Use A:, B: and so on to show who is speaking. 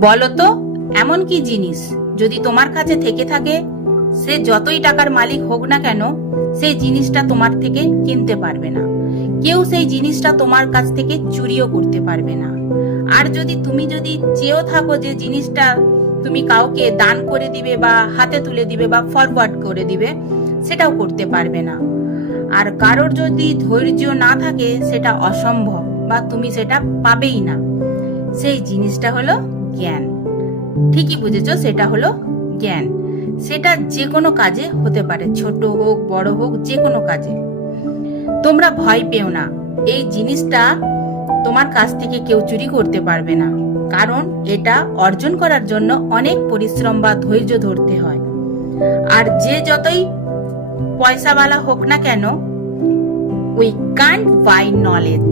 A: বলো তো এমন কি জিনিস? যদি তোমার কাছে থেকে থাকে, সে যতই টাকার মালিক হোক না কেন সেই জিনিসটা তোমার থেকে কিনতে পারবে না। কেউ সেই জিনিসটা তোমার কাছ থেকে চুরিও করতে পারবে না। আর যদি তুমি যদি চেয়েও থাকো যে জিনিসটা তুমি কাউকে দান করে দিবে বা হাতে তুলে দিবে বা ফরওয়ার্ড করে দিবে, সেটাও করতে পারবে না। আর কারোর যদি ধৈর্য না থাকে, সেটা অসম্ভব বা তুমি সেটা পাবেই না। সেই জিনিসটা হলো জ্ঞান। ঠিকই বুঝেছ, সেটা হলো জ্ঞান। সেটা যে কোনো কাজে হতে পারে, ছোট হোক, বড় হোক যে কোনো কাজে। তোমরা ভয় পেও না, এই জিনিসটা তোমার কাছ থেকে কেউ চুরি করতে পারবে না। কারণ এটা অর্জন করার জন্য অনেক পরিশ্রম বা ধৈর্য ধরতে হয়। আর যে যতই পয়সাওয়ালা হোক না কেন উই কান্ট বাই নলেজ